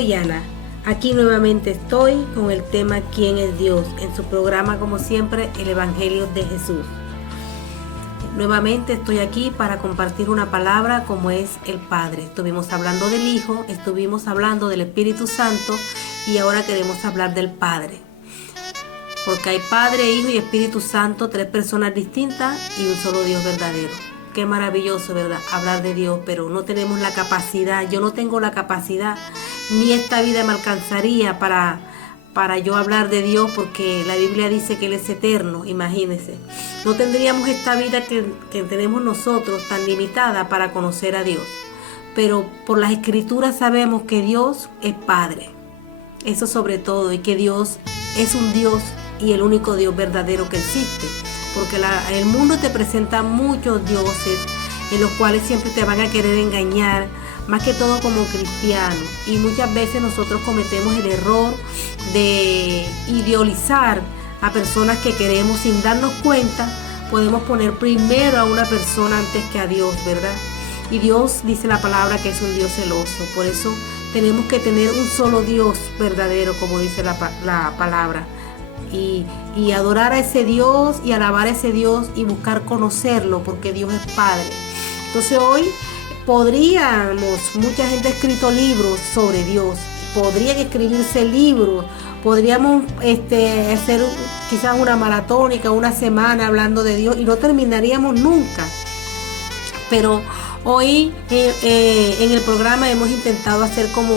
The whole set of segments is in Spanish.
soy Ana. Aquí nuevamente estoy con el tema ¿Quién es Dios? En su programa, como siempre, el Evangelio de Jesús. Nuevamente estoy aquí para compartir una palabra como es el Padre. Estuvimos hablando del Hijo, estuvimos hablando del Espíritu Santo y ahora queremos hablar del Padre. Porque hay Padre, Hijo y Espíritu Santo, tres personas distintas y un solo Dios verdadero. Qué maravilloso, ¿verdad? Hablar de Dios, pero no tenemos la capacidad. Yo no tengo la capacidad, ni esta vida me alcanzaría para yo hablar de Dios, porque la Biblia dice que Él es eterno, imagínense. No tendríamos esta vida que tenemos nosotros tan limitada para conocer a Dios. Pero por las Escrituras sabemos que Dios es Padre. Eso sobre todo, y que Dios es un Dios y el único Dios verdadero que existe. Porque el mundo te presenta muchos dioses en los cuales siempre te van a querer engañar, más que todo como cristianos. Y muchas veces nosotros cometemos el error de idealizar a personas que queremos sin darnos cuenta. Podemos poner primero a una persona antes que a Dios, ¿verdad? Y Dios dice la palabra que es un Dios celoso. Por eso tenemos que tener un solo Dios verdadero, como dice la palabra. Y adorar a ese Dios y alabar a ese Dios y buscar conocerlo, porque Dios es Padre. Entonces hoy mucha gente ha escrito libros sobre Dios, podrían escribirse libros, podríamos hacer quizás una maratónica, una semana hablando de Dios y no terminaríamos nunca. Pero hoy en el programa hemos intentado hacer como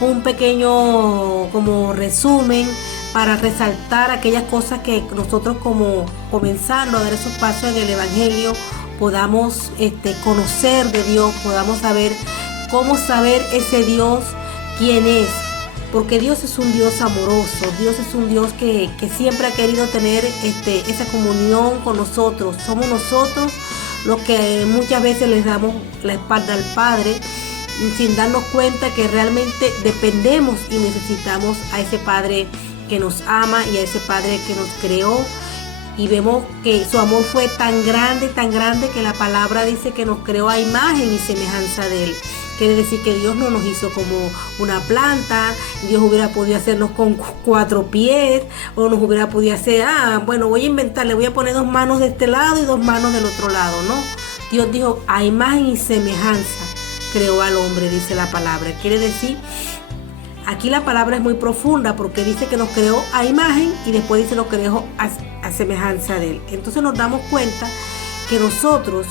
un pequeño como resumen para resaltar aquellas cosas que nosotros, como comenzando a dar esos pasos en el Evangelio, podamos conocer de Dios, podamos saber cómo saber ese Dios quién es. Porque Dios es un Dios amoroso, Dios es un Dios que siempre ha querido tener esa comunión con nosotros. Somos nosotros los que muchas veces les damos la espalda al Padre, sin darnos cuenta que realmente dependemos y necesitamos a ese Padre que nos ama y a ese Padre que nos creó. Y vemos que su amor fue tan grande, que la palabra dice que nos creó a imagen y semejanza de Él. Quiere decir que Dios no nos hizo como una planta. Dios hubiera podido hacernos con 4 pies, o nos hubiera podido hacer, voy a inventar, le voy a poner 2 manos de este lado y 2 manos del otro lado. No, Dios dijo, a imagen y semejanza creó al hombre, dice la palabra. Quiere decir, aquí la palabra es muy profunda, porque dice que nos creó a imagen y después dice nos creó a semejanza de Él. Entonces nos damos cuenta que nosotros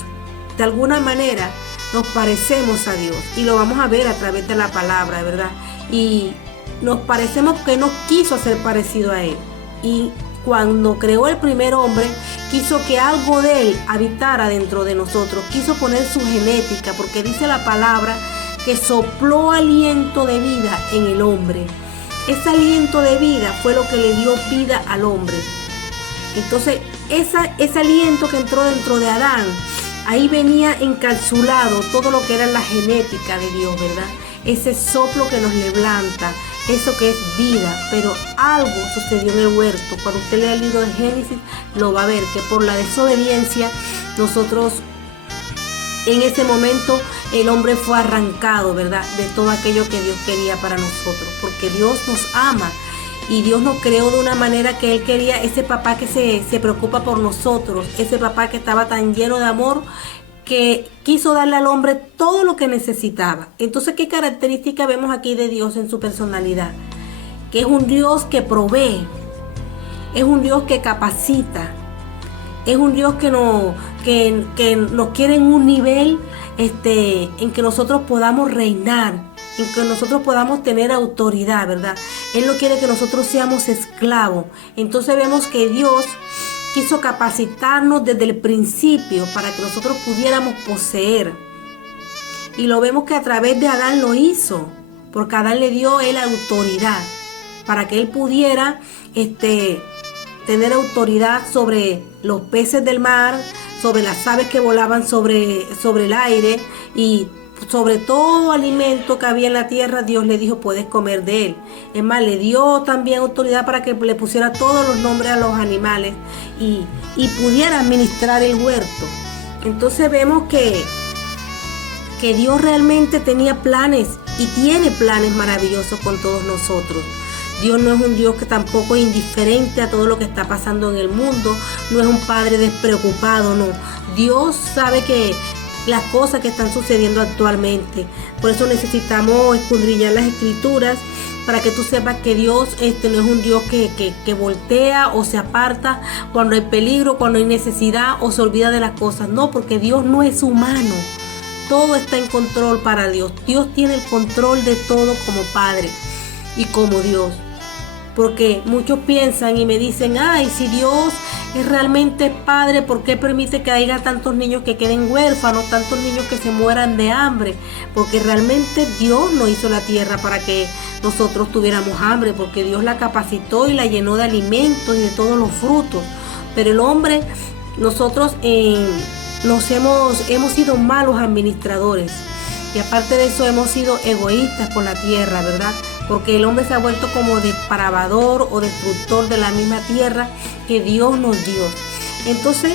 de alguna manera nos parecemos a Dios, y lo vamos a ver a través de la palabra, ¿verdad? Y nos parecemos porque nos quiso hacer parecido a Él. Y cuando creó el primer hombre, quiso que algo de Él habitara dentro de nosotros, quiso poner su genética, porque dice la palabra que sopló aliento de vida en el hombre. Ese aliento de vida fue lo que le dio vida al hombre. Entonces, ese aliento que entró dentro de Adán, ahí venía encapsulado todo lo que era la genética de Dios, ¿verdad? Ese soplo que nos levanta, eso que es vida. Pero algo sucedió en el huerto. Cuando usted lea el libro de Génesis, lo va a ver, que por la desobediencia, nosotros en ese momento el hombre fue arrancado, ¿verdad?, de todo aquello que Dios quería para nosotros, porque Dios nos ama y Dios nos creó de una manera que Él quería, ese papá que se preocupa por nosotros, ese papá que estaba tan lleno de amor, que quiso darle al hombre todo lo que necesitaba. Entonces, ¿qué característica vemos aquí de Dios en su personalidad? Que es un Dios que provee, es un Dios que capacita, es un Dios que nos quiere en un nivel en que nosotros podamos reinar, en que nosotros podamos tener autoridad, ¿verdad? Él no quiere que nosotros seamos esclavos. Entonces vemos que Dios quiso capacitarnos desde el principio para que nosotros pudiéramos poseer. Y lo vemos que a través de Adán lo hizo, porque Adán le dio a él autoridad para que él pudiera tener autoridad sobre los peces del mar, sobre las aves que volaban sobre el aire, y sobre todo alimento que había en la tierra. Dios le dijo, puedes comer de él. Es más, le dio también autoridad para que le pusiera todos los nombres a los animales y pudiera administrar el huerto. Entonces vemos que Dios realmente tenía planes y tiene planes maravillosos con todos nosotros. Dios no es un Dios que tampoco es indiferente a todo lo que está pasando en el mundo, no es un padre despreocupado, no. Dios sabe que las cosas que están sucediendo actualmente. Por eso necesitamos escudriñar las escrituras para que tú sepas que Dios no es un Dios que voltea o se aparta cuando hay peligro, cuando hay necesidad o se olvida de las cosas. No, porque Dios no es humano. Todo está en control para Dios. Dios tiene el control de todo como Padre y como Dios. Porque muchos piensan y me dicen, ay, si Dios es realmente Padre, ¿por qué permite que haya tantos niños que queden huérfanos, tantos niños que se mueran de hambre? Porque realmente Dios no hizo la tierra para que nosotros tuviéramos hambre, porque Dios la capacitó y la llenó de alimentos y de todos los frutos. Pero el hombre, nosotros hemos sido malos administradores. Y aparte de eso hemos sido egoístas con la tierra, ¿verdad? Porque el hombre se ha vuelto como depravador o destructor de la misma tierra que Dios nos dio. Entonces,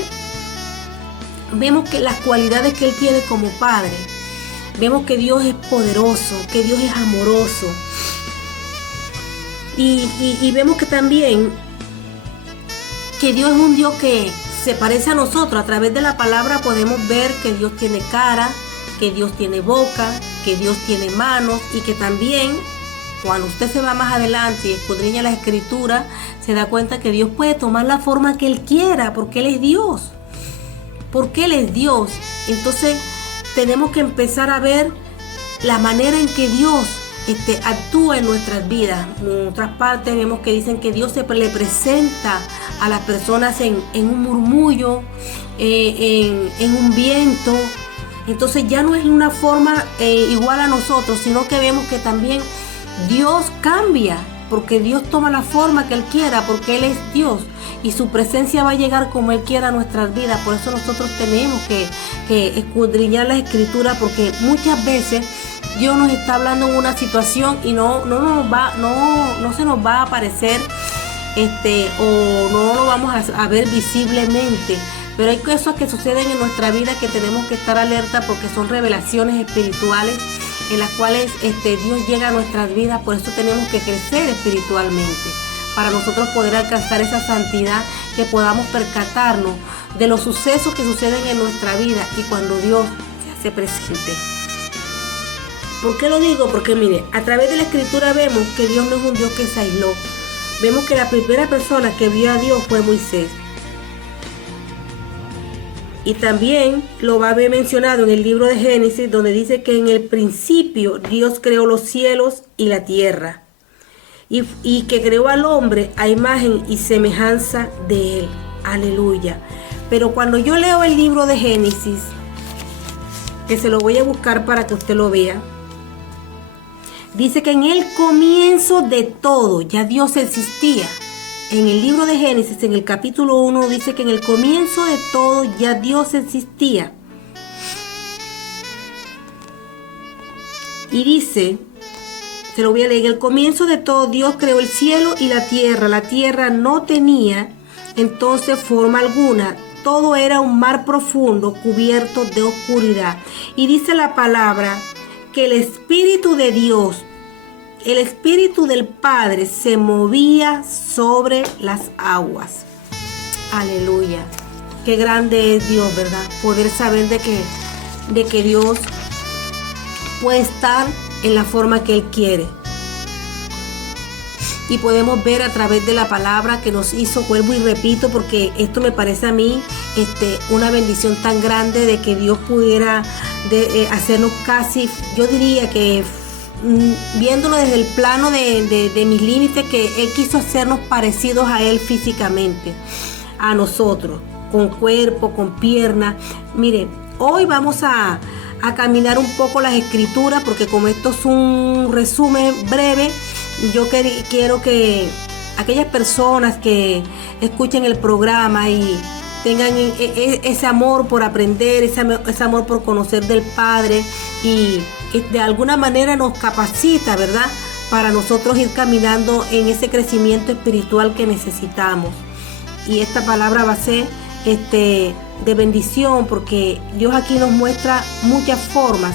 vemos que las cualidades que Él tiene como Padre, vemos que Dios es poderoso, que Dios es amoroso. Y vemos que también que Dios es un Dios que se parece a nosotros. A través de la palabra podemos ver que Dios tiene cara, que Dios tiene boca, que Dios tiene manos y que también cuando usted se va más adelante y escudriña la escritura, se da cuenta que Dios puede tomar la forma que Él quiera, porque Él es Dios. Porque Él es Dios. Entonces tenemos que empezar a ver la manera en que Dios actúa en nuestras vidas. En otras partes vemos que dicen que Dios le presenta a las personas en un murmullo, en un viento. Entonces ya no es una forma igual a nosotros, sino que vemos que también Dios cambia, porque Dios toma la forma que Él quiera, porque Él es Dios y su presencia va a llegar como Él quiera a nuestras vidas. Por eso nosotros tenemos que escudriñar la escritura, porque muchas veces Dios nos está hablando en una situación y no se nos va a aparecer o no lo vamos a ver visiblemente. Pero hay cosas que suceden en nuestra vida que tenemos que estar alerta, porque son revelaciones espirituales en las cuales Dios llega a nuestras vidas. Por eso tenemos que crecer espiritualmente, para nosotros poder alcanzar esa santidad, que podamos percatarnos de los sucesos que suceden en nuestra vida y cuando Dios se hace presente. ¿Por qué lo digo? Porque mire, a través de la escritura vemos que Dios no es un Dios que se aisló. Vemos que la primera persona que vio a Dios fue Moisés. Y también lo va a ver mencionado en el libro de Génesis, donde dice que en el principio Dios creó los cielos y la tierra, y que creó al hombre a imagen y semejanza de Él. Aleluya. Pero cuando yo leo el libro de Génesis, que se lo voy a buscar para que usted lo vea, dice que en el comienzo de todo ya Dios existía. En el libro de Génesis, en el capítulo 1, dice que en el comienzo de todo ya Dios existía. Y dice, se lo voy a leer, en el comienzo de todo Dios creó el cielo y la tierra. La tierra no tenía entonces forma alguna. Todo era un mar profundo cubierto de oscuridad. Y dice la palabra que el Espíritu de Dios, el Espíritu del Padre, se movía sobre las aguas. Aleluya. Qué grande es Dios, ¿verdad? Poder saber de que Dios puede estar en la forma que Él quiere. Y podemos ver a través de la palabra que nos hizo, vuelvo y repito, porque esto me parece a mí una bendición tan grande de que Dios pudiera hacernos casi, yo diría que viéndolo desde el plano de mis límites, que Él quiso hacernos parecidos a Él físicamente, a nosotros, con cuerpo, con piernas. Mire, hoy vamos a caminar un poco las escrituras, porque como esto es un resumen breve, yo quiero que aquellas personas que escuchen el programa y tengan ese amor por aprender, ese amor por conocer del Padre, y de alguna manera nos capacita, ¿verdad?, para nosotros ir caminando en ese crecimiento espiritual que necesitamos. Y esta palabra va a ser de bendición, porque Dios aquí nos muestra muchas formas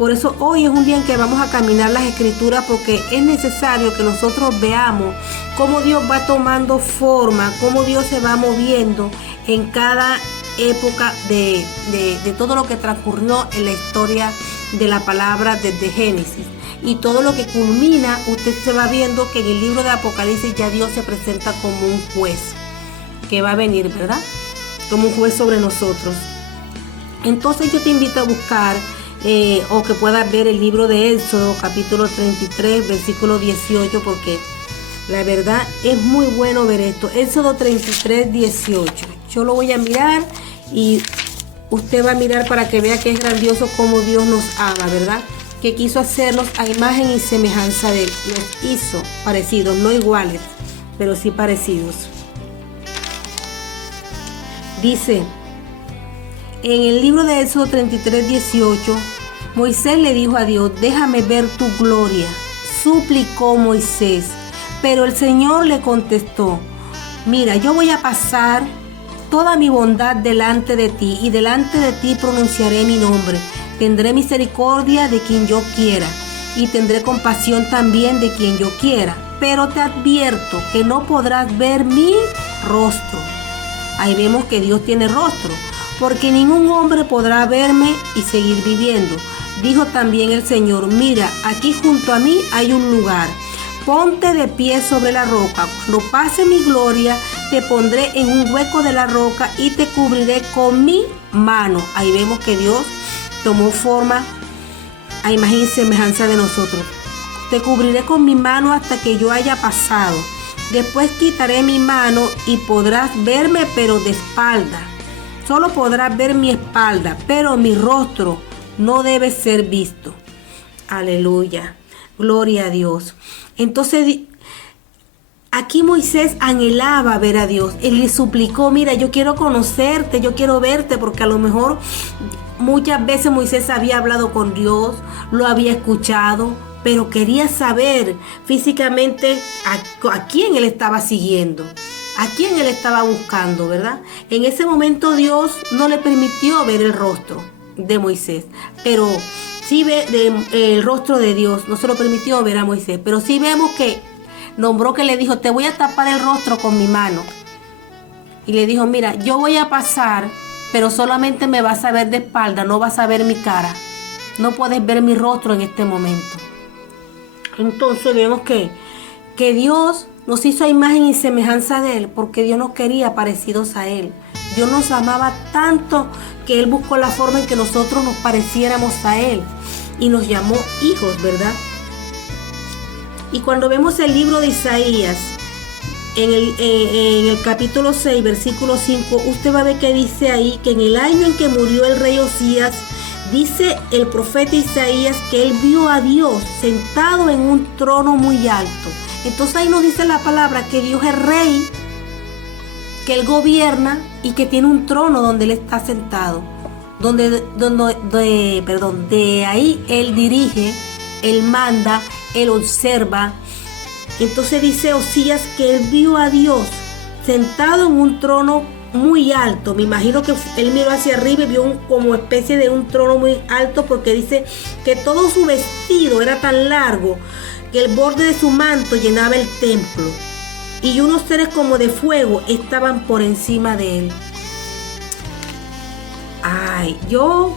Por eso hoy es un día en que vamos a caminar las escrituras, porque es necesario que nosotros veamos cómo Dios va tomando forma, cómo Dios se va moviendo en cada época de todo lo que transcurrió en la historia de la palabra desde Génesis. Y todo lo que culmina, usted se va viendo que en el libro de Apocalipsis ya Dios se presenta como un juez que va a venir, ¿verdad? Como un juez sobre nosotros. Entonces yo te invito a buscar o que puedas ver el libro de Éxodo, capítulo 33, versículo 18, porque la verdad es muy bueno ver esto. Éxodo 33, 18. Yo lo voy a mirar y usted va a mirar para que vea que es grandioso cómo Dios nos ama, ¿verdad? Que quiso hacernos a imagen y semejanza de Él. Nos hizo parecidos, no iguales, pero sí parecidos. Dice, en el libro de Éxodo 33, 18, Moisés le dijo a Dios, déjame ver tu gloria. Suplicó Moisés, pero el Señor le contestó, mira, yo voy a pasar toda mi bondad delante de ti, y delante de ti pronunciaré mi nombre. Tendré misericordia de quien yo quiera, y tendré compasión también de quien yo quiera. Pero te advierto que no podrás ver mi rostro. Ahí vemos que Dios tiene rostro, porque ningún hombre podrá verme y seguir viviendo. Dijo también el Señor, mira, aquí junto a mí hay un lugar. Ponte de pie sobre la roca. Cuando pase mi gloria, te pondré en un hueco de la roca y te cubriré con mi mano. Ahí vemos que Dios tomó forma a imagen y semejanza de nosotros. Te cubriré con mi mano hasta que yo haya pasado. Después quitaré mi mano y podrás verme, pero de espalda. Solo podrás ver mi espalda, pero mi rostro no debe ser visto. Aleluya. Gloria a Dios. Entonces, aquí Moisés anhelaba ver a Dios. Él le suplicó, mira, yo quiero conocerte, yo quiero verte, porque a lo mejor muchas veces Moisés había hablado con Dios, lo había escuchado, pero quería saber físicamente a quién él estaba siguiendo, a quién él estaba buscando, ¿verdad? En ese momento Dios no le permitió ver el rostro de Moisés, pero sí ve el rostro de Dios, no se lo permitió ver a Moisés, pero sí vemos que nombró, que le dijo, te voy a tapar el rostro con mi mano. Y le dijo, mira, yo voy a pasar, pero solamente me vas a ver de espalda, no vas a ver mi cara. No puedes ver mi rostro en este momento. Entonces vemos que Dios nos hizo a imagen y semejanza de Él, porque Dios nos quería parecidos a Él. Dios nos amaba tanto que Él buscó la forma en que nosotros nos pareciéramos a Él y nos llamó hijos, ¿verdad? Y cuando vemos el libro de Isaías, en el capítulo 6, versículo 5, usted va a ver que dice ahí que en el año en que murió el rey Osías, dice el profeta Isaías que él vio a Dios sentado en un trono muy alto. Entonces ahí nos dice la palabra que Dios es rey, que Él gobierna y que tiene un trono donde Él está sentado. De ahí Él dirige, Él manda, Él observa. Entonces dice Osías que él vio a Dios sentado en un trono muy alto. Me imagino que él miró hacia arriba y vio como especie de un trono muy alto, porque dice que todo su vestido era tan largo que el borde de su manto llenaba el templo, y unos seres como de fuego estaban por encima de él. Ay, yo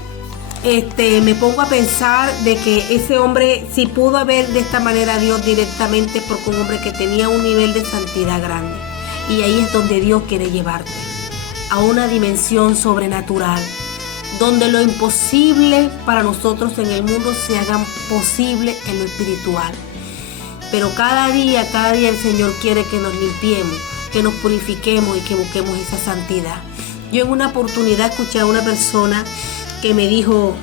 me pongo a pensar de que ese hombre, si pudo ver de esta manera a Dios directamente, porque un hombre que tenía un nivel de santidad grande. Y ahí es donde Dios quiere llevarte, a una dimensión sobrenatural, donde lo imposible para nosotros en el mundo se haga posible en lo espiritual. Pero cada día el Señor quiere que nos limpiemos, que nos purifiquemos y que busquemos esa santidad. Yo en una oportunidad escuché a una persona que me dijo,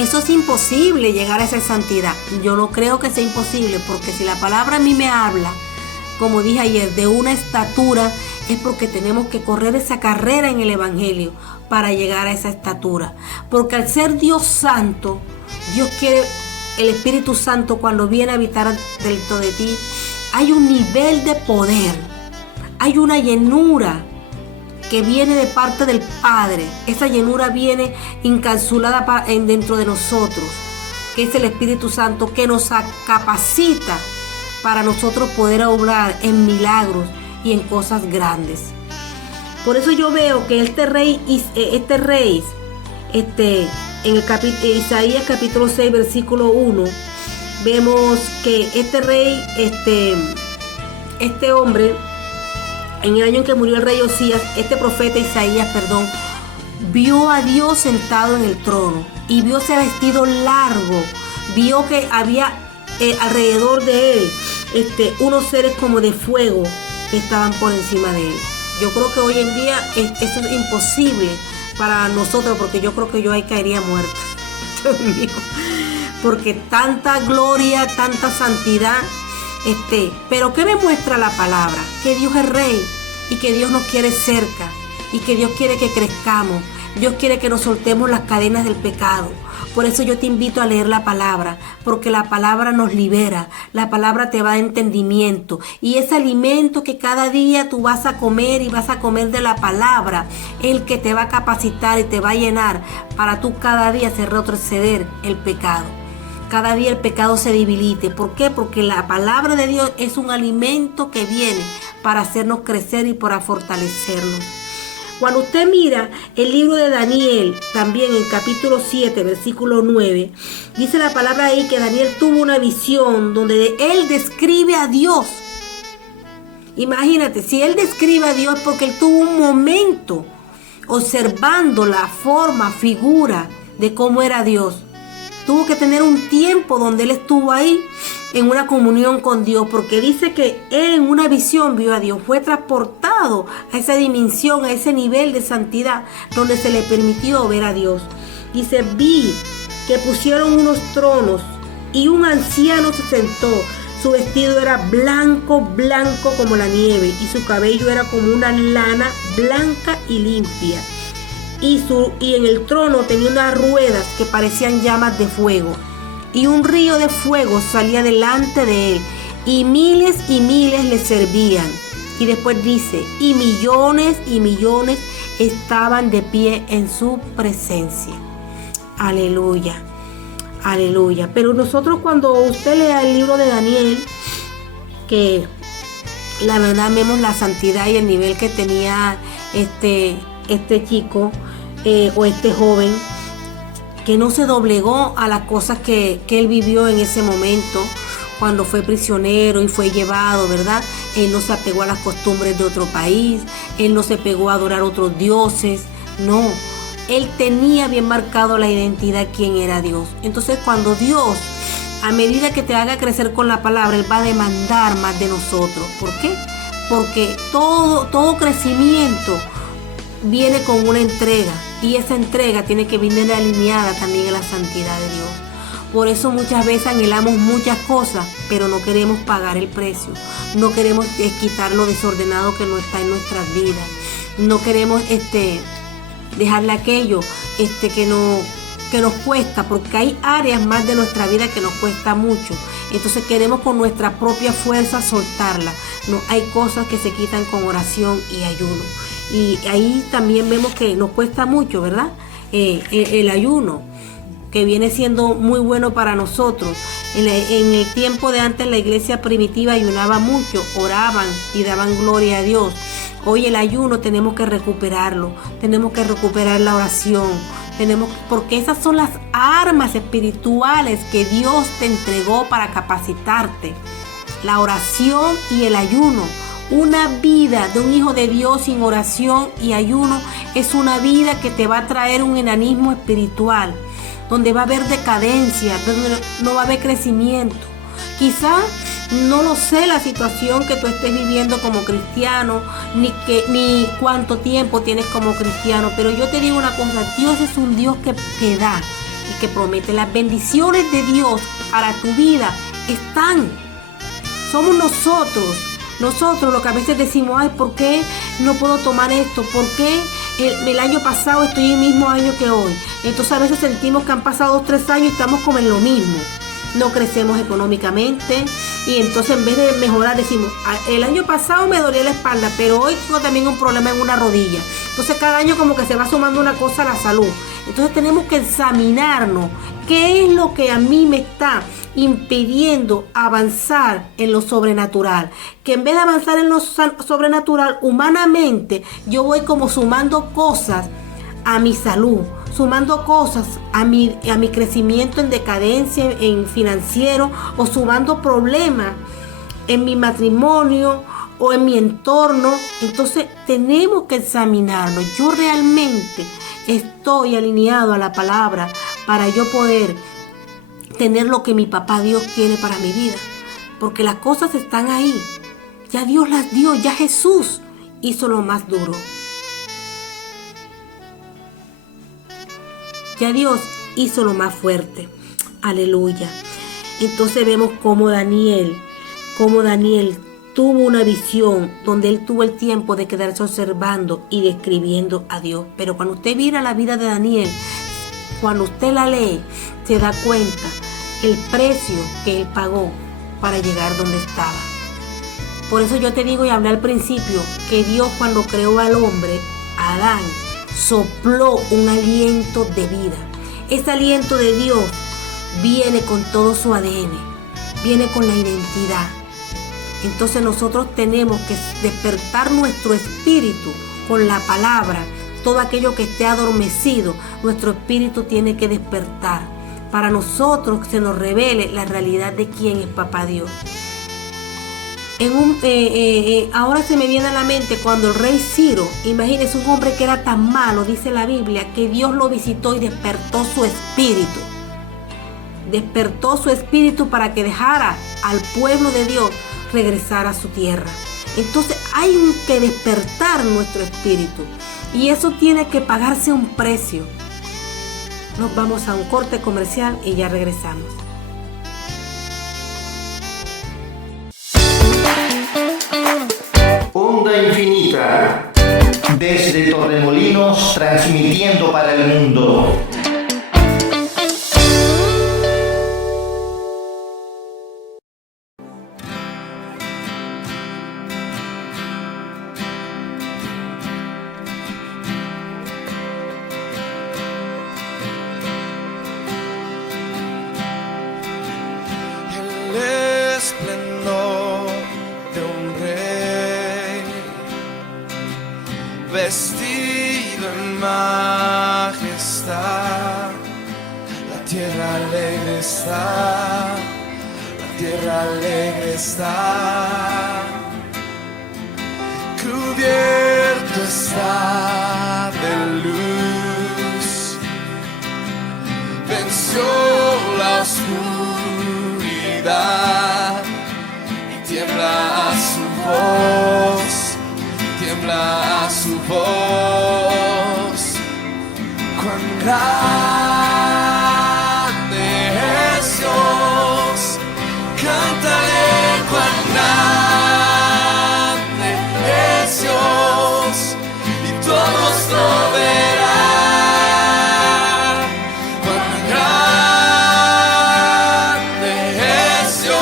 eso es imposible llegar a esa santidad. Yo no creo que sea imposible, porque si la palabra a mí me habla, como dije ayer, de una estatura, es porque tenemos que correr esa carrera en el Evangelio para llegar a esa estatura. Porque al ser Dios santo, Dios quiere, el Espíritu Santo cuando viene a habitar dentro de ti, hay un nivel de poder, hay una llenura que viene de parte del Padre. Esa llenura viene encapsulada dentro de nosotros. que es el Espíritu Santo, que nos capacita para nosotros poder obrar en milagros y en cosas grandes. Por eso yo veo que este rey en el Isaías capítulo 6, versículo 1, vemos que este rey, este hombre, en el año en que murió el rey Osías, este profeta Isaías, vio a Dios sentado en el trono y vio ese vestido largo, vio que había alrededor de él unos seres como de fuego que estaban por encima de él. Yo creo que hoy en día esto es imposible para nosotros, porque yo creo que yo ahí caería muerta. Dios mío. Porque tanta gloria, tanta santidad. Pero ¿qué me muestra la palabra? Que Dios es rey y que Dios nos quiere cerca y que Dios quiere que crezcamos. Dios quiere que nos soltemos las cadenas del pecado. Por eso yo te invito a leer la palabra, porque la palabra nos libera, la palabra te va a dar entendimiento, y ese alimento que cada día tú vas a comer y vas a comer de la palabra, el que te va a capacitar y te va a llenar para tú cada día hacer retroceder el pecado. Cada día el pecado se debilite. ¿Por qué? Porque la palabra de Dios es un alimento que viene para hacernos crecer y para fortalecernos. Cuando usted mira el libro de Daniel, también en capítulo 7, versículo 9, dice la palabra ahí que Daniel tuvo una visión donde él describe a Dios. Imagínate, si él describe a Dios es porque él tuvo un momento observando la forma, figura de cómo era Dios. Tuvo que tener un tiempo donde él estuvo ahí en una comunión con Dios, porque dice que él en una visión vio a Dios, fue transportado a esa dimensión, a ese nivel de santidad donde se le permitió ver a Dios. Dice, vi que pusieron unos tronos y un anciano se sentó. Su vestido era blanco, blanco como la nieve, y su cabello era como una lana blanca y limpia. Y en el trono tenía unas ruedas que parecían llamas de fuego. Y un río de fuego salía delante de él, y miles le servían. Y después dice, y millones estaban de pie en su presencia. Aleluya, aleluya. Pero nosotros, cuando usted lea el libro de Daniel, que la verdad vemos la santidad y el nivel que tenía este chico o este joven, que no se doblegó a las cosas que él vivió en ese momento, cuando fue prisionero y fue llevado, ¿verdad? Él no se apegó a las costumbres de otro país, él no se pegó a adorar otros dioses, no. Él tenía bien marcado la identidad, quién era Dios. Entonces, cuando Dios, a medida que te haga crecer con la palabra, Él va a demandar más de nosotros. ¿Por qué? Porque todo crecimiento viene con una entrega, y esa entrega tiene que venir alineada también a la santidad de Dios. Por eso muchas veces anhelamos muchas cosas, pero no queremos pagar el precio. No queremos quitar lo desordenado que no está en nuestras vidas. No queremos dejarle aquello que nos cuesta, porque hay áreas más de nuestra vida que nos cuesta mucho. Entonces queremos con nuestra propia fuerza soltarla. No, hay cosas que se quitan con oración y ayuno. Y ahí también vemos que nos cuesta mucho, ¿verdad? El ayuno, que viene siendo muy bueno para nosotros. En el tiempo de antes, la iglesia primitiva ayunaba mucho, oraban y daban gloria a Dios. Hoy el ayuno tenemos que recuperarlo, tenemos que recuperar la oración, porque esas son las armas espirituales que Dios te entregó para capacitarte. La oración y el ayuno. Una vida de un hijo de Dios sin oración y ayuno es una vida que te va a traer un enanismo espiritual, donde va a haber decadencia, donde no va a haber crecimiento. Quizá no lo sé la situación que tú estés viviendo como cristiano, ni cuánto tiempo tienes como cristiano, pero yo te digo una cosa, Dios es un Dios que da y que promete. Las bendiciones de Dios para tu vida están. Somos nosotros lo que a veces decimos, ay, ¿por qué no puedo tomar esto? ¿Por qué el año pasado estoy en el mismo año que hoy? Entonces a veces sentimos que han pasado 2-3 años y estamos como en lo mismo. No crecemos económicamente, y entonces en vez de mejorar decimos, el año pasado me dolía la espalda, pero hoy tengo también un problema en una rodilla. Entonces cada año como que se va sumando una cosa a la salud. Entonces tenemos que examinarnos ¿Qué es lo que a mí me está impidiendo avanzar en lo sobrenatural? Que en vez de avanzar en lo sobrenatural, humanamente, yo voy como sumando cosas a mi salud, sumando cosas a mi crecimiento en decadencia, en financiero, o sumando problemas en mi matrimonio o en mi entorno. Entonces tenemos que examinarnos. Yo realmente estoy alineado a la palabra para yo poder tener lo que mi papá Dios quiere para mi vida, porque las cosas están ahí, ya Dios las dio, ya Jesús hizo lo más duro, ya Dios hizo lo más fuerte. Aleluya. Entonces vemos cómo Daniel tuvo una visión donde él tuvo el tiempo de quedarse observando y describiendo a Dios. Pero cuando usted mira la vida de Daniel, cuando usted la lee, se da cuenta el precio que él pagó para llegar donde estaba. Por eso yo te digo y hablé al principio que Dios, cuando creó al hombre, a Adán, sopló un aliento de vida. Ese aliento de Dios viene con todo su ADN, viene con la identidad. Entonces nosotros tenemos que despertar nuestro espíritu con la palabra. Todo aquello que esté adormecido, nuestro espíritu tiene que despertar para nosotros que se nos revele la realidad de quién es Papá Dios. Ahora se me viene a la mente cuando el rey Ciro, imagínense, un hombre que era tan malo, dice la Biblia, que Dios lo visitó y despertó su espíritu. Despertó su espíritu para que dejara al pueblo de Dios regresar a su tierra. Entonces hay que despertar nuestro espíritu. Y eso tiene que pagarse un precio. Nos vamos a un corte comercial y ya regresamos. Onda Infinita, desde Torremolinos, transmitiendo para el mundo. Esplendor de un rey, vestido en majestad. La tierra alegre está, la tierra alegre está, cubierto está de luz, venció la oscuridad. Tiembla a su voz, tiembla a su voz. Cuán grande es Dios, cántale cuán grande es Dios, y todos lo verán. Cuán grande es Dios.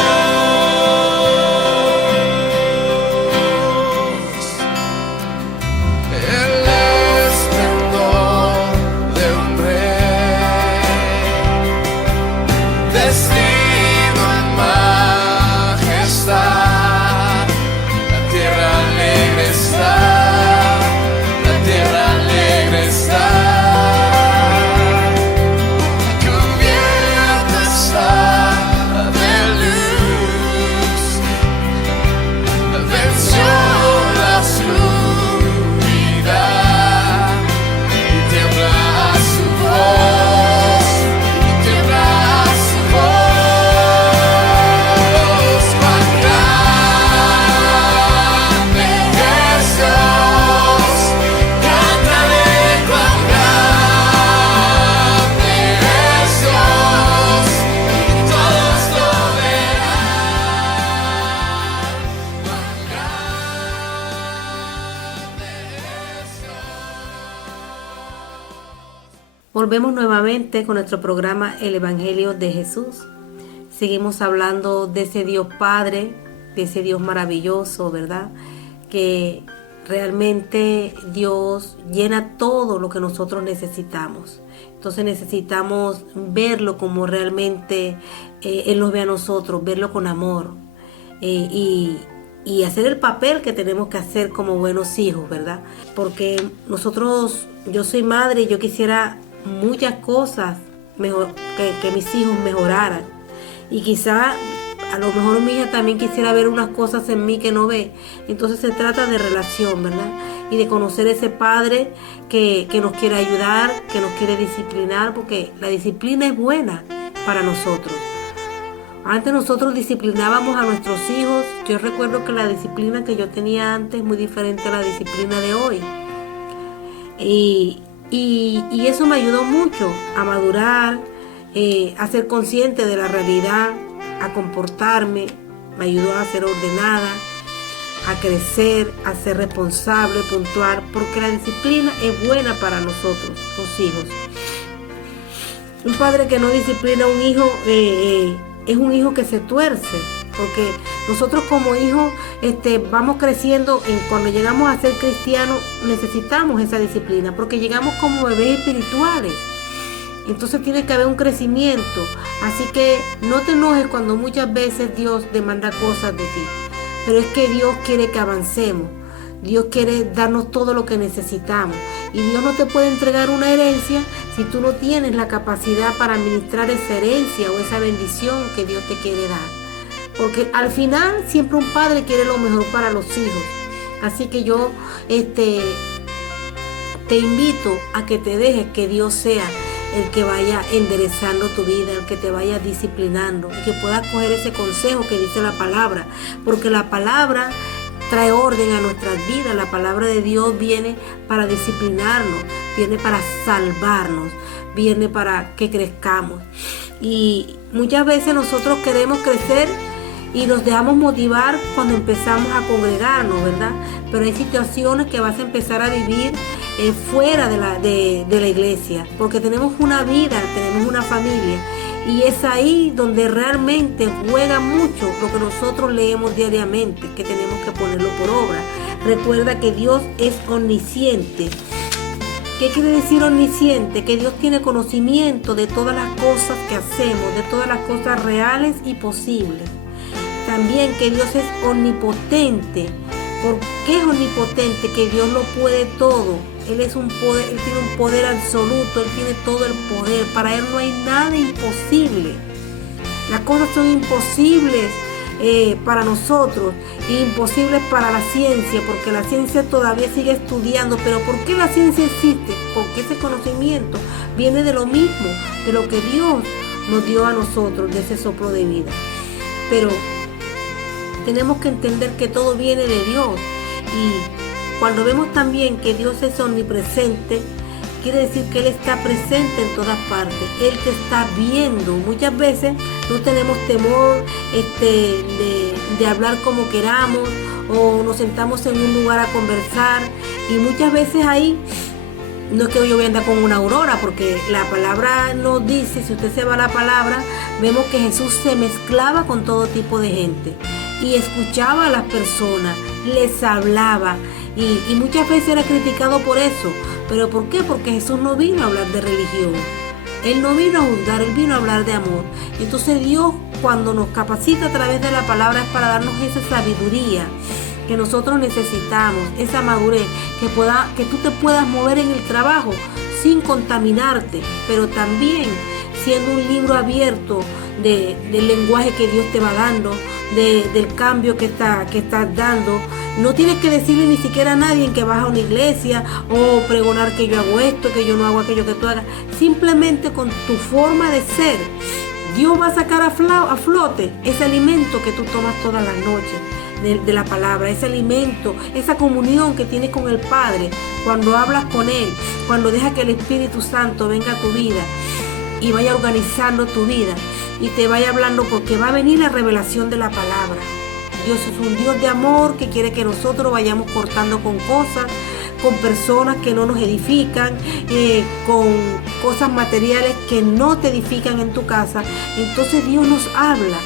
Volvemos nuevamente con nuestro programa El Evangelio de Jesús. Seguimos hablando de ese Dios Padre, de ese Dios maravilloso, ¿verdad? Que realmente Dios llena todo lo que nosotros necesitamos. Entonces necesitamos verlo como realmente Él nos ve a nosotros, verlo con amor y hacer el papel que tenemos que hacer como buenos hijos, ¿verdad? Porque yo soy madre y yo quisiera muchas cosas mejor, que mis hijos mejoraran. Y quizá a lo mejor mi hija también quisiera ver unas cosas en mí que no ve. Entonces se trata de relación, ¿verdad? Y de conocer ese padre que nos quiere ayudar, que nos quiere disciplinar, porque la disciplina es buena para nosotros. Antes nosotros disciplinábamos a nuestros hijos. Yo recuerdo que la disciplina que yo tenía antes es muy diferente a la disciplina de hoy. Y eso me ayudó mucho a madurar, a ser consciente de la realidad, a comportarme, me ayudó a ser ordenada, a crecer, a ser responsable, puntual, porque la disciplina es buena para nosotros, los hijos. Un padre que no disciplina a un hijo es un hijo que se tuerce, porque nosotros como hijos vamos creciendo. Cuando llegamos a ser cristianos necesitamos esa disciplina, porque llegamos como bebés espirituales. Entonces tiene que haber un crecimiento. Así que no te enojes cuando muchas veces Dios demanda cosas de ti, pero es que Dios quiere que avancemos. Dios quiere darnos todo lo que necesitamos, y Dios no te puede entregar una herencia si tú no tienes la capacidad para administrar esa herencia o esa bendición que Dios te quiere dar. Porque al final siempre un padre quiere lo mejor para los hijos. Así que yo te invito a que te dejes que Dios sea el que vaya enderezando tu vida, el que te vaya disciplinando, y que puedas coger ese consejo que dice la palabra, porque la palabra trae orden a nuestras vidas. La palabra de Dios viene para disciplinarnos, viene para salvarnos, viene para que crezcamos. Y muchas veces nosotros queremos crecer y nos dejamos motivar cuando empezamos a congregarnos, ¿verdad? Pero hay situaciones que vas a empezar a vivir fuera de la iglesia, porque tenemos una vida, tenemos una familia, y es ahí donde realmente juega mucho lo que nosotros leemos diariamente, que tenemos que ponerlo por obra. Recuerda que Dios es omnisciente. ¿Qué quiere decir omnisciente? Que Dios tiene conocimiento de todas las cosas que hacemos, de todas las cosas reales y posibles. También que Dios es omnipotente. ¿Por qué es omnipotente? Que Dios lo puede todo. Él es un poder, Él tiene un poder absoluto, Él tiene todo el poder. Para Él no hay nada imposible. Las cosas son imposibles para nosotros e imposibles para la ciencia, porque la ciencia todavía sigue estudiando. Pero ¿por qué la ciencia existe? Porque ese conocimiento viene de lo mismo, de lo que Dios nos dio a nosotros, de ese soplo de vida. Pero tenemos que entender que todo viene de Dios, y cuando vemos también que Dios es omnipresente, quiere decir que Él está presente en todas partes. Él te está viendo. Muchas veces no tenemos temor de hablar como queramos, o nos sentamos en un lugar a conversar, y muchas veces ahí no es que yo voy a andar con una aurora, porque la palabra nos dice, si usted se va a la palabra, vemos que Jesús se mezclaba con todo tipo de gente y escuchaba a las personas, les hablaba, y muchas veces era criticado por eso. ¿Pero por qué? Porque Jesús no vino a hablar de religión, Él no vino a juzgar, Él vino a hablar de amor. Entonces Dios, cuando nos capacita a través de la palabra, es para darnos esa sabiduría que nosotros necesitamos, esa madurez, que tú te puedas mover en el trabajo sin contaminarte, pero también siendo un libro abierto del lenguaje que Dios te va dando, del cambio que estás dando. No tienes que decirle ni siquiera a nadie que vas a una iglesia o pregonar que yo hago esto, que yo no hago aquello que tú hagas. Simplemente con tu forma de ser, Dios va a sacar a flote ese alimento que tú tomas todas las noches de la palabra, ese alimento, esa comunión que tienes con el Padre, cuando hablas con Él, cuando dejas que el Espíritu Santo venga a tu vida y vaya organizando tu vida y te vaya hablando, porque va a venir la revelación de la palabra. Dios es un Dios de amor que quiere que nosotros vayamos cortando con cosas, con personas que no nos edifican, con cosas materiales que no te edifican en tu casa. Entonces Dios nos habla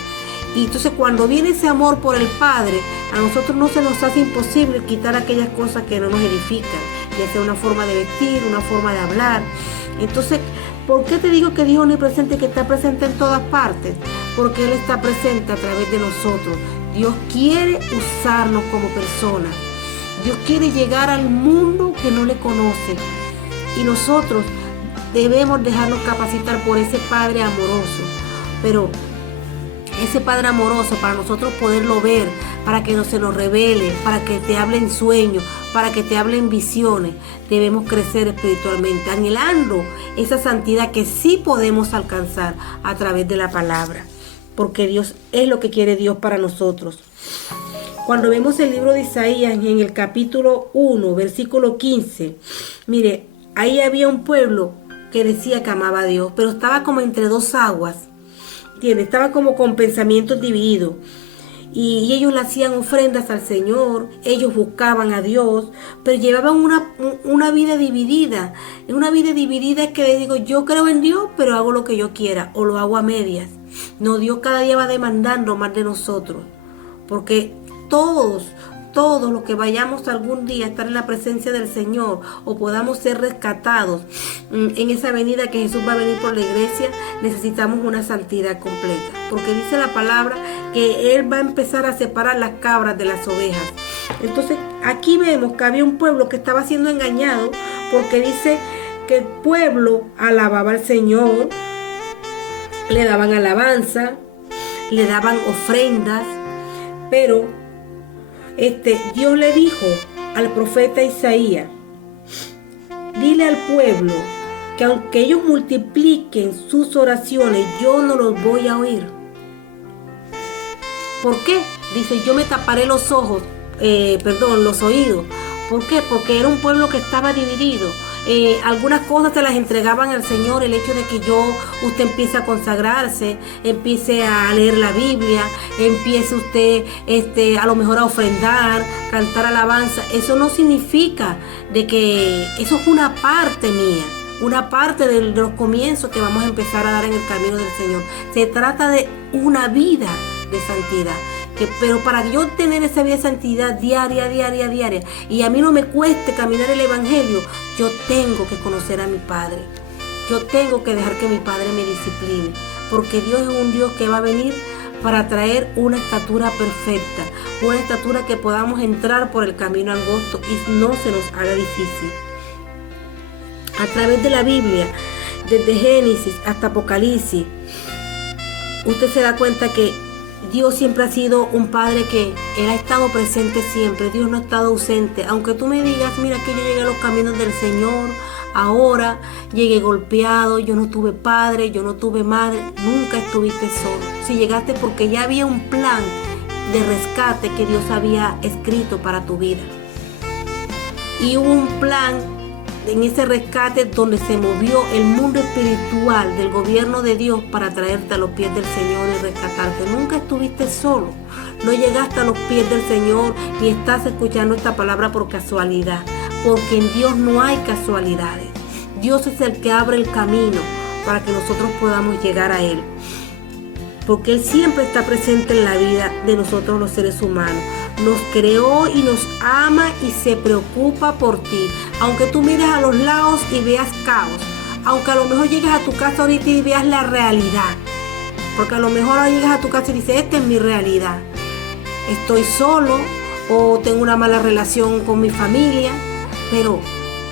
Y entonces cuando viene ese amor por el Padre, a nosotros no se nos hace imposible quitar aquellas cosas que no nos edifican, ya sea una forma de vestir, una forma de hablar. Entonces, ¿por qué te digo que Dios es omnipresente, que está presente en todas partes? Porque Él está presente a través de nosotros. Dios quiere usarnos como personas. Dios quiere llegar al mundo que no le conoce. Y nosotros debemos dejarnos capacitar por ese Padre amoroso. Pero ese Padre amoroso, para nosotros poderlo ver, para que no se nos revele, para que te hable en sueños, para que te hable en visiones, debemos crecer espiritualmente, anhelando esa santidad que sí podemos alcanzar a través de la palabra, porque Dios es lo que quiere Dios para nosotros. Cuando vemos el libro de Isaías en el capítulo 1, versículo 15, mire, ahí había un pueblo que decía que amaba a Dios, pero estaba como entre dos aguas. Estaba como con pensamientos divididos, y ellos le hacían ofrendas al Señor, ellos buscaban a Dios, pero llevaban una vida dividida. Una vida dividida es que les digo, yo creo en Dios, pero hago lo que yo quiera, o lo hago a medias. No, Dios cada día va demandando más de nosotros, porque todos los que vayamos algún día a estar en la presencia del Señor, o podamos ser rescatados en esa venida que Jesús va a venir por la iglesia, necesitamos una santidad completa, porque dice la palabra que Él va a empezar a separar las cabras de las ovejas. Entonces aquí vemos que había un pueblo que estaba siendo engañado, porque dice que el pueblo alababa al Señor, le daban alabanza, le daban ofrendas, pero Dios le dijo al profeta Isaías, dile al pueblo que aunque ellos multipliquen sus oraciones, yo no los voy a oír. ¿Por qué? Dice, yo me taparé los ojos, los oídos. ¿Por qué? Porque era un pueblo que estaba dividido. Algunas cosas se las entregaban al Señor, el hecho de que usted empiece a consagrarse, empiece a leer la Biblia, empiece usted a lo mejor a ofrendar, cantar alabanza. Eso no significa de que eso es una parte mía, una parte de los comienzos que vamos a empezar a dar en el camino del Señor. Se trata de una vida de santidad. Pero para yo tener esa vida de santidad diaria, y a mí no me cueste caminar el Evangelio, yo tengo que conocer a mi Padre. Yo tengo que dejar que mi Padre me discipline, porque Dios es un Dios que va a venir para traer una estatura perfecta, una estatura que podamos entrar por el camino angosto y no se nos haga difícil. A través de la Biblia, desde Génesis hasta Apocalipsis, usted se da cuenta que Dios siempre ha sido un Padre que Él ha estado presente siempre. Dios no ha estado ausente. Aunque tú me digas, mira que yo llegué a los caminos del Señor, ahora llegué golpeado, yo no tuve padre, yo no tuve madre. Nunca estuviste solo. Si llegaste porque ya había un plan de rescate que Dios había escrito para tu vida. Y hubo un plan en ese rescate donde se movió el mundo espiritual del gobierno de Dios para traerte a los pies del Señor y rescatarte. Nunca estuviste solo, no llegaste a los pies del Señor ni estás escuchando esta palabra por casualidad, porque en Dios no hay casualidades. Dios es el que abre el camino para que nosotros podamos llegar a Él, porque Él siempre está presente en la vida de nosotros los seres humanos. Nos creó y nos ama y se preocupa por ti. Aunque tú mires a los lados y veas caos, aunque a lo mejor llegues a tu casa ahorita y veas la realidad, porque a lo mejor ahora llegas a tu casa y dices, esta es mi realidad, estoy solo o tengo una mala relación con mi familia, pero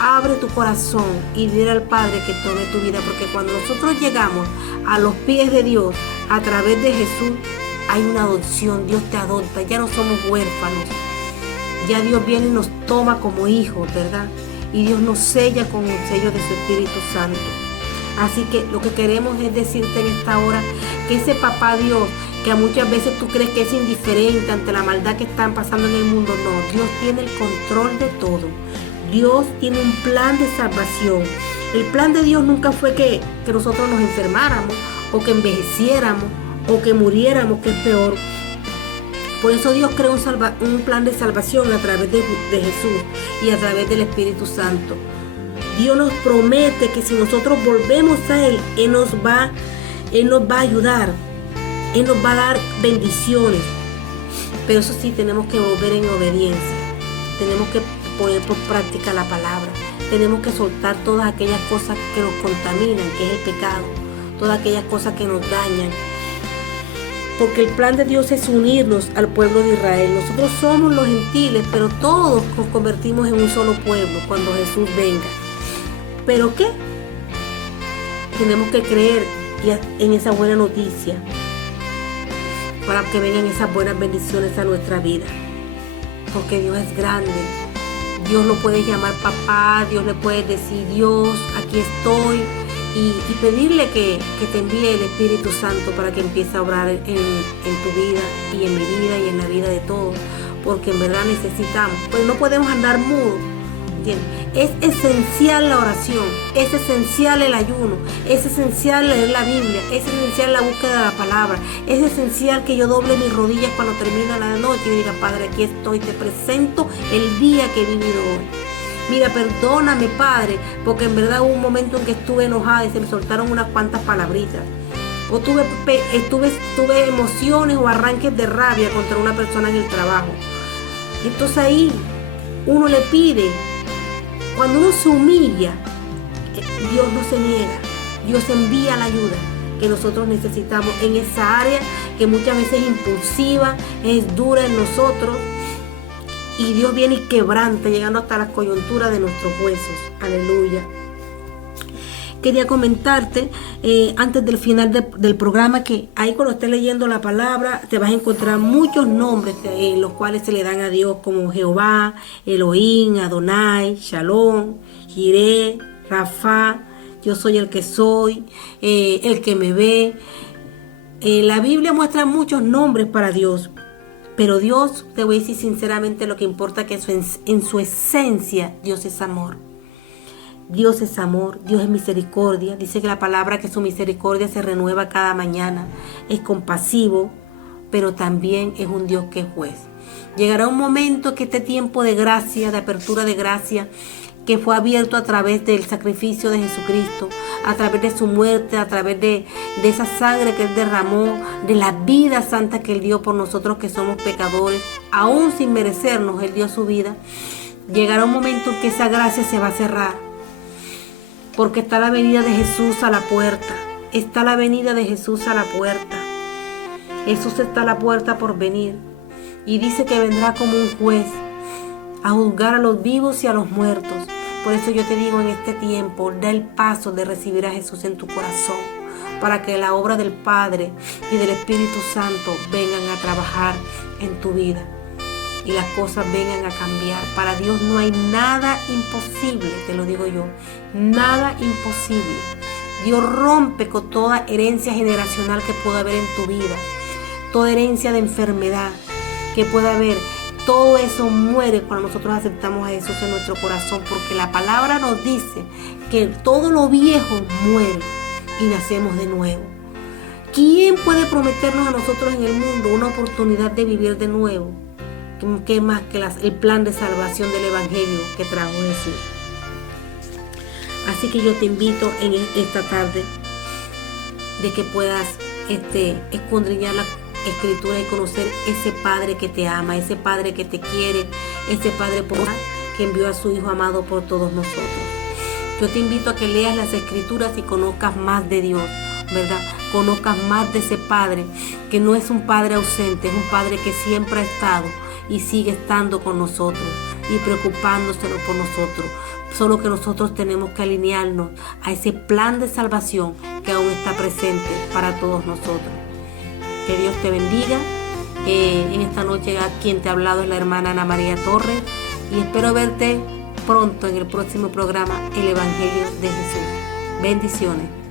abre tu corazón y dile al Padre que tome tu vida, porque cuando nosotros llegamos a los pies de Dios a través de Jesús, hay una adopción. Dios te adopta, ya no somos huérfanos, ya Dios viene y nos toma como hijos, ¿verdad? Y Dios nos sella con el sello de su Espíritu Santo. Así que lo que queremos es decirte en esta hora que ese papá Dios, que a muchas veces tú crees que es indiferente ante la maldad que están pasando en el mundo, no, Dios tiene el control de todo. Dios tiene un plan de salvación. El plan de Dios nunca fue que nosotros nos enfermáramos o que envejeciéramos o que muriéramos, que es peor. Por eso Dios creó un plan de salvación a través de Jesús y a través del Espíritu Santo. Dios nos promete que si nosotros volvemos a Él, Él nos va a ayudar Él nos va a dar bendiciones, pero eso sí, tenemos que volver en obediencia. Tenemos que poner por práctica la palabra. Tenemos que soltar todas aquellas cosas que nos contaminan, que es el pecado, todas aquellas cosas que nos dañan. Porque el plan de Dios es unirnos al pueblo de Israel. Nosotros somos los gentiles, pero todos nos convertimos en un solo pueblo cuando Jesús venga. ¿Pero qué? Tenemos que creer en esa buena noticia para que vengan esas buenas bendiciones a nuestra vida. Porque Dios es grande. Dios lo puede llamar papá, Dios le puede decir, Dios, aquí estoy, y pedirle que te envíe el Espíritu Santo para que empiece a obrar en tu vida y en mi vida y en la vida de todos, porque en verdad necesitamos, pues no podemos andar mudos, ¿entiendes? Es esencial la oración, es esencial el ayuno, es esencial leer la Biblia, es esencial la búsqueda de la palabra, es esencial que yo doble mis rodillas cuando termina la noche y diga, Padre, aquí estoy, te presento el día que he vivido hoy. Mira, perdóname, Padre, porque en verdad hubo un momento en que estuve enojada y se me soltaron unas cuantas palabritas. O tuve emociones o arranques de rabia contra una persona en el trabajo. Entonces ahí uno le pide, cuando uno se humilla, Dios no se niega, Dios envía la ayuda que nosotros necesitamos en esa área que muchas veces es impulsiva, es dura en nosotros, y Dios viene y quebranta, llegando hasta las coyunturas de nuestros huesos. Aleluya. Quería comentarte antes del final del programa que ahí cuando estés leyendo la palabra te vas a encontrar muchos nombres los cuales se le dan a Dios, como Jehová, Elohim, Adonai, Shalom, Jireh, Rafa, yo soy el que soy, el que me ve. La Biblia muestra muchos nombres para Dios, pero Dios, te voy a decir sinceramente, lo que importa es que en su esencia Dios es amor. Dios es amor, Dios es misericordia. Dice que la palabra que su misericordia se renueva cada mañana. Es compasivo, pero también es un Dios que es juez. Llegará un momento que este tiempo de gracia, de apertura de gracia, que fue abierto a través del sacrificio de Jesucristo, a través de su muerte, a través de esa sangre que Él derramó, de la vida santa que Él dio por nosotros que somos pecadores, aún sin merecernos, Él dio su vida. Llegará un momento en que esa gracia se va a cerrar, porque está la venida de Jesús a la puerta. Está la venida de Jesús a la puerta. Jesús está a la puerta por venir. Y dice que vendrá como un juez a juzgar a los vivos y a los muertos. Por eso yo te digo en este tiempo, da el paso de recibir a Jesús en tu corazón, para que la obra del Padre y del Espíritu Santo vengan a trabajar en tu vida y las cosas vengan a cambiar. Para Dios no hay nada imposible, te lo digo yo, nada imposible. Dios rompe con toda herencia generacional que pueda haber en tu vida, toda herencia de enfermedad que pueda haber. Todo eso muere cuando nosotros aceptamos a Jesús en nuestro corazón, porque la palabra nos dice que todo lo viejo muere y nacemos de nuevo. ¿Quién puede prometernos a nosotros en el mundo una oportunidad de vivir de nuevo? ¿Qué más que el plan de salvación del Evangelio que trajo Jesús? Así que yo te invito en esta tarde de que puedas escudriñar la Escritura y conocer ese Padre que te ama, ese Padre que te quiere, ese Padre que envió a su Hijo amado por todos nosotros. Yo te invito a que leas las Escrituras y conozcas más de Dios, ¿verdad? Conozcas más de ese Padre, que no es un Padre ausente, es un Padre que siempre ha estado y sigue estando con nosotros y preocupándose por nosotros. Solo que nosotros tenemos que alinearnos a ese plan de salvación que aún está presente para todos nosotros. Que Dios te bendiga. En esta noche quien te ha hablado es la hermana Ana María Torres y espero verte pronto en el próximo programa El Evangelio de Jesús. Bendiciones.